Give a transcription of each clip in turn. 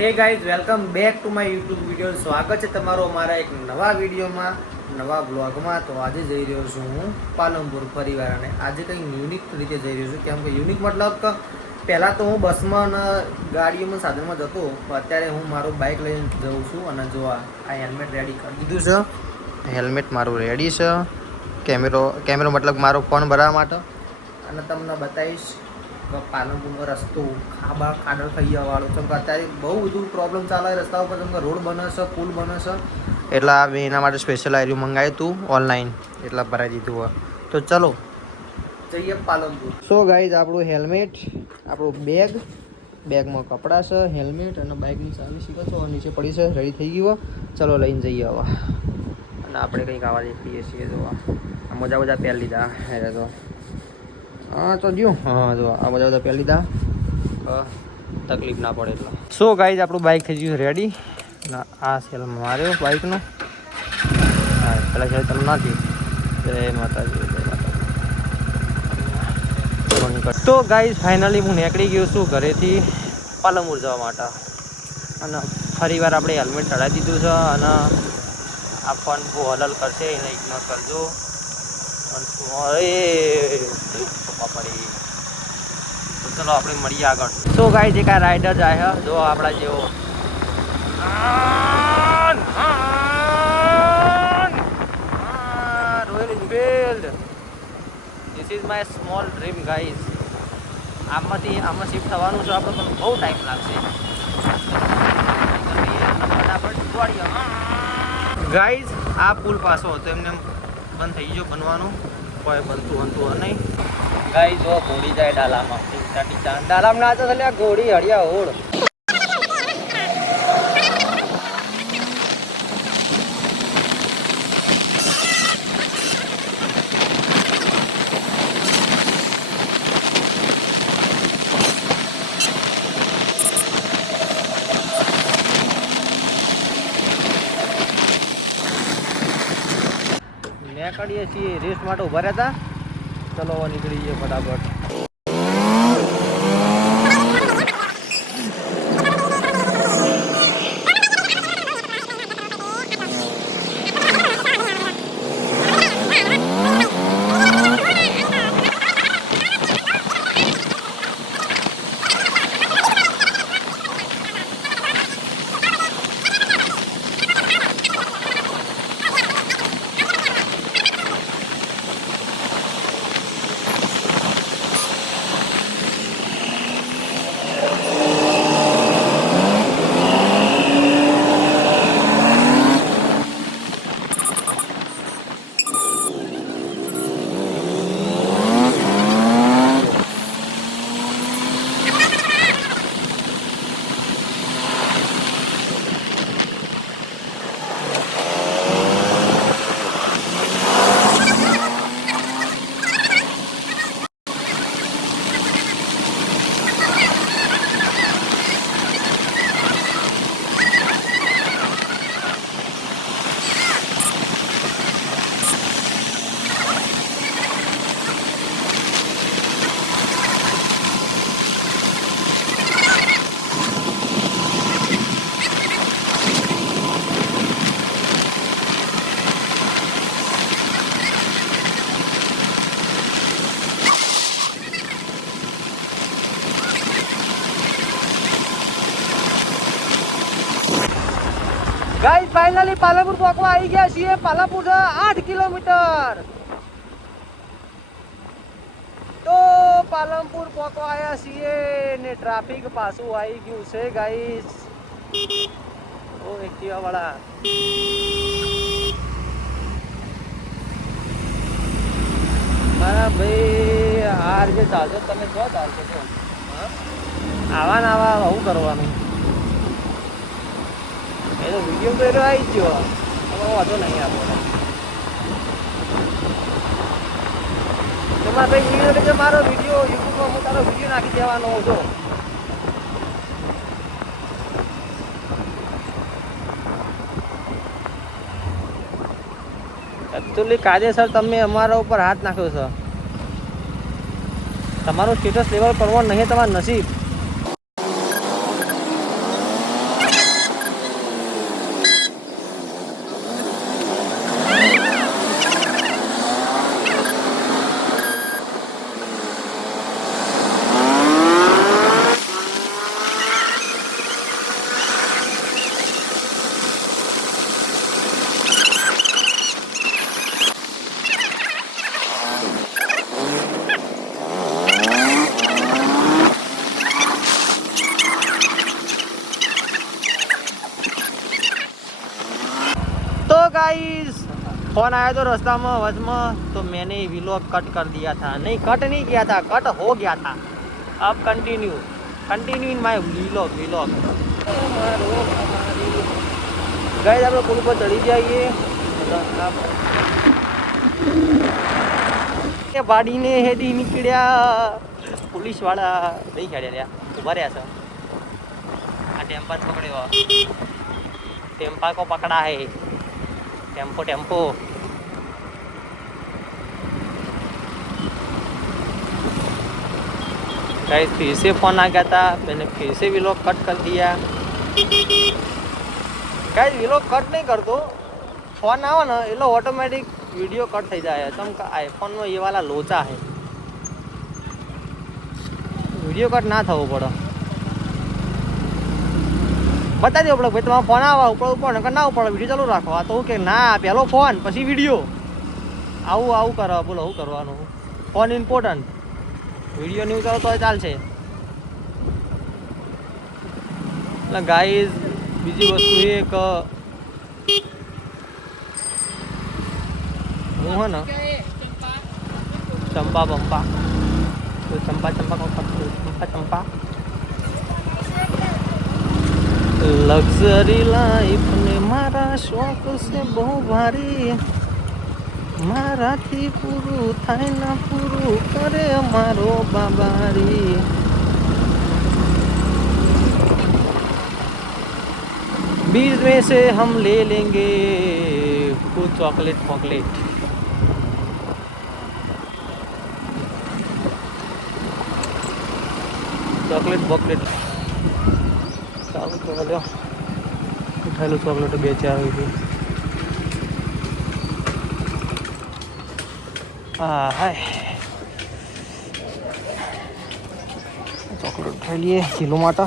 Hey guys welcome back to my YouTube video સ્વાગત છે તમારો મારા એક નવા વિડીયોમાં, નવા બ્લોગમાં તો આજે જઈ રહ્યો છું હું પાલનપુર પરિવાર અને આજે કંઈક યુનિક રીતે જઈ રહ્યો છું. કેમ કે યુનિક મતલબ પહેલાં તો હું બસમાં અને ગાડીઓમાં સાધનમાં જતો અત્યારે હું મારું બાઇક લઈને જઉં છું અને જો આ હેલ્મેટ રેડી કરી દીધું છે. હેલ્મેટ મારું રેડી છે. કેમેરો કેમેરો મતલબ મારો ફોન ભરવા માટે. અને તમને બતાવીશ કે પાલનપુરનો રસ્તો, ખાબા, ખાડલ થઈ વાળો. કેમ કે અત્યારે બહુ બધું પ્રોબ્લેમ ચાલે રસ્તા ઉપર કે રોડ બને છે, પુલ બને છે. એટલે મેં એના માટે સ્પેશિયલ આર્યું મંગાવ્યું હતું ઓનલાઈન એટલા ભરાઈ દીધું હોય. તો ચલો, જઈએ પાલનપુર. સો ગાઈઝ આપણું હેલ્મેટ આપણું બેગ બેગમાં કપડાં છે હેલ્મેટ અને બાઇકની ચાવી શીખો છો. નીચે પડી છે રેડી થઈ ગયું. ચલો લઈને જઈએ હવે. અને આપણે કંઈક આવા દેખીએ છીએ, જોવા. મજા મજા પહેરી લીધા. એ તો હા તો જો હા જો આ બધા બધા પહેલી દા તકલીફ ના પડે એટલે. સો ગાઈઝ આપણું બાઇક થઈ ગયું રેડી આ સેલ માર્યો બાઇકનો હા પેલા સેલ તમે નથી જય માતાજી જય માતાજી. તો ગાઈઝ ફાઇનલી હું નીકળી ગયો છું ઘરેથી પાલમપુર જવા માટે. અને ફરી વાર આપણે હેલ્મેટ ચડાવી દીધું છે અને આ ફોન બહુ હલલ કરશે એને ઇગ્નોર કરજો. ચલો આપણે મળીએ આગળ તો ગાઈઝ એક કાંઈ રાઇડર જાય છે જો આપણા જેવો. Royal Enfield this is my small dream guys આમાંથી, આમાં શિફ્ટ થવાનું છે આપણે, પણ બહુ ટાઈમ લાગશે. ગાઈઝ આ પુલ પાસો હતો. એમને એમ બંધ થઈ ગયો, બનવાનું. કોઈ બનતું બનતું નહીં. ગાય જો ઘોડી જાય ડાલામાં. ટીચા ડાલામાં ના તો આ ઘોડી હળિયા હોડ નીકળીએ છીએ રેસ્ટ માટે ઊભા રહેતા. ચલો નીકળી જઈએ ફટાફટ ગાઈસ ફાઇનલી પાલનપુર પહોંચવા આવી ગયા છીએ. પાલનપુર છે આઠ કિલોમીટર. તો પાલનપુર પોકવા આવ્યા છીએ ને ટ્રાફિક પાછું આવી ગયું છે ગાઈસ ઓ એક્ટિવા વાળા મારા ભાઈ હાર જે ચાલશો તમે જો ચાલશો તો આવા ને આવા, આવું કરવાનું. વીડિયો એનો આવી ગયો. એમાં વાંધો નહીં આપણો તમારે ભાઈ વીડિયો કે મારો વીડિયો યુટ્યુબમાં હું તારો વીડિયો નાખી દેવાનો હતો એકચ્યુઅલી કાયદેસર તમે અમારા ઉપર હાથ નાખ્યો છે. તમારું સ્ટેટસ લેવલ કરવાનું નહીં તમારું નસીબ. फोन आया तो रास्ता में वज में तो मैंने व्लॉग कट कर दिया था नहीं कट नहीं किया था कट हो गया था अब continue continue in my vlog vlog गए આપણે પુલ પર ચડી જઈએ એ વાડીને હેડી નીકળ્યા પોલીસ વાળા નહીં ખેડ્યા રહ્યા ઉભા રહ્યા છે આ ટેમ્પા જ પકડ્યો टेम्पा को पकड़ा है टेम्पो टेम्पो गाइस फिर से फोन आ गया था मैंने फिर से व्लॉग कट कर दिया गाइस व्लॉग कट नहीं कर दो फोन आओ ना ये लो ऑटोमेटिक वीडियो कट થઈ જાય તમ આઈફોન નો એ વાલા લોચા હે વિડીયો કટ ના થવો પડે બતાવી દો આપણે ભાઈ, તમારો ફોન આવા ઉપર ઉપર નકર ના ઉપર વીડિયો ચાલુ રાખો. આ તો કે ના પહેલો ફોન પછી વીડિયો. આવું આવું કરો, બોલો, શું કરવાનું? ફોન ઇમ્પોર્ટન્ટ વીડિયો નહીં ઉતારો તો ચાલશે. એટલે ગાઈઝ બીજી વસ્તુ એ કે હું હો ને? ચંપા બંપા ચંપા ચંપા ચંપા ચંપા. લક્ઝરી લાઈફ ને મારા શોખ છે બહુ ભારી મારાથી પૂરું થાય ના પૂરું કરે મારો બાબારી बीच में से हम ले लेंगे कुछ चॉकलेट वॉकलेट ચોકલેટ બોકલેટ ચાલુ તો લ્યો ઉઠાયેલું ચોકલેટ બે ચાર હા હાય. ચોકલેટ ઉઠાઈ લઈએ કિલો માટે.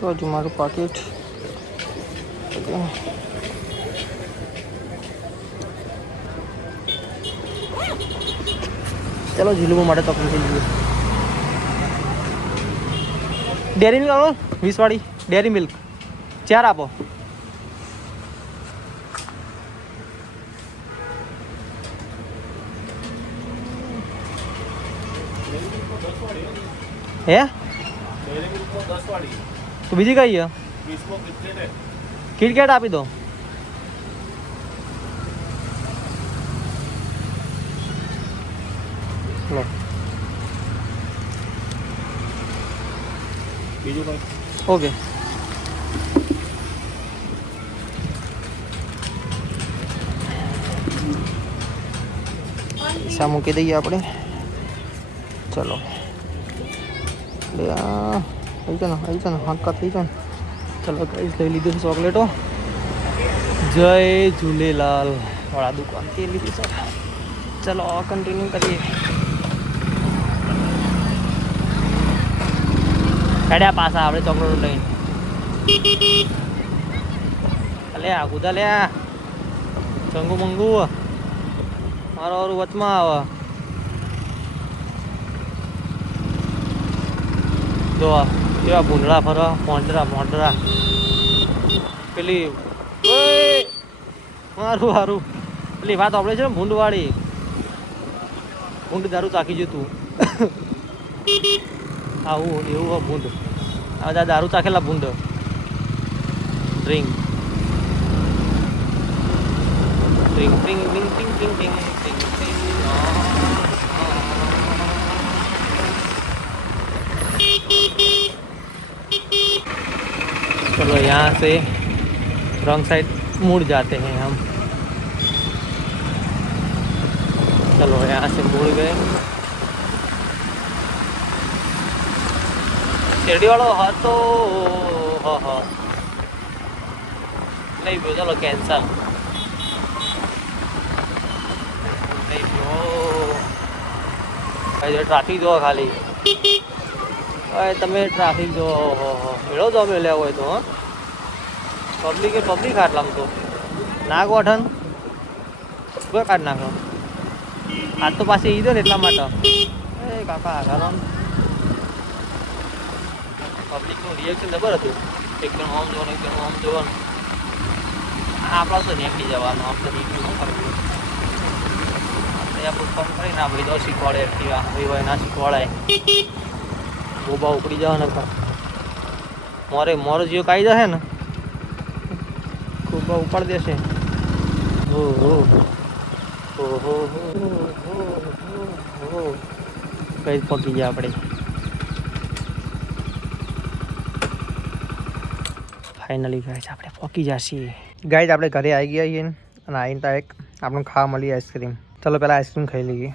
તો હજુ મારું પાકેટ. ચલો ઝીલું માટે ચોકલેટ લઈ લઈએ. ડેરી મિલ્ક વીસ વીસવાળી ડેરી મિલ્ક ચાર આપો. હે? તો બીજી કઈ છે? કિટકેટ આપી દો. લો. બીજું કંઈ? ઓકે પૈસા મૂકી દઈએ આપણે. ચલો. લે, આ, આવી જાઓ ને, આવી જાઓ ને, હાંકા થઈ જાઓ ચલો ગાઈસ લઈ લીધું છે ચોકલેટો. જય ઝૂલેલાલ. વાળા દુકાનથી લીધી છે. ચલો કન્ટિન્યુ કરીએ. કાઢ્યા પાછા આપણે ચોકલેટો લઈને. અલ્યા કુદા લે, આ. ચંગુ મંગુ મારો વારું વચમાં આવે. જો કેવા ભૂંડળા ફરવા મોંડરા મોંડરા. પેલી મારું સારું પેલી વાત આપણે છે ને ભૂંડવાળી? ભૂંડ દારૂ ચાખી જતું આવું, એવું હોય ભૂંડ. આ બધા દારૂ ચાખેલા ભૂંડ. Drink drink drink drink drink drink drink चलो यहाँ से रंग साइड मुड़ जाते हैं हम चलो यहाँ से मुड़ गए શેરડી વાળો હતો હ હ નહીં ગયો ચાલો કેન્સલ નહીં ગયો ભાઈ ટ્રાફિક જોવો ખાલી હવે તમે ટ્રાફિક જો મેળો તો મેળ્યા હોય તો પબ્લિકે પબ્લિક આટલામ તો ના વઠન કોઈ કાઢ નાખો. આજ તો પાછી ઈદો ને એટલા માટે. એ કાકા આઘારો પબ્લિકનું રિએક્શન જબર હતું. એકદમ આમ જોવાનું એકદમ આમ જોવાનું. આપણા તો નીકળી જવાનું આપણે નીકળી ન કરવું આપણે આપણું ફોન કરીને આપણે તો શીખવાડે, એક્ટિવા હોય, ના શીખવાડાય. બોબા ઉપડી જવાના પણ. મોરે, મોરો જીવ કાઈ જશે ને? બોબા ઉપાડ દેશે. ઓહો ઓહો કઈ પકી ગયા આપણે. ફાઇનલી ગાઈઝ આપણે પહોંચી જશે ગાઈઝ આપણે ઘરે આવી ગયા છીએ અને આવીને તો એક આપણને ખાવા મળી આઈસ્ક્રીમ ચલો, પહેલાં આઈસ્ક્રીમ ખાઈ લઈએ.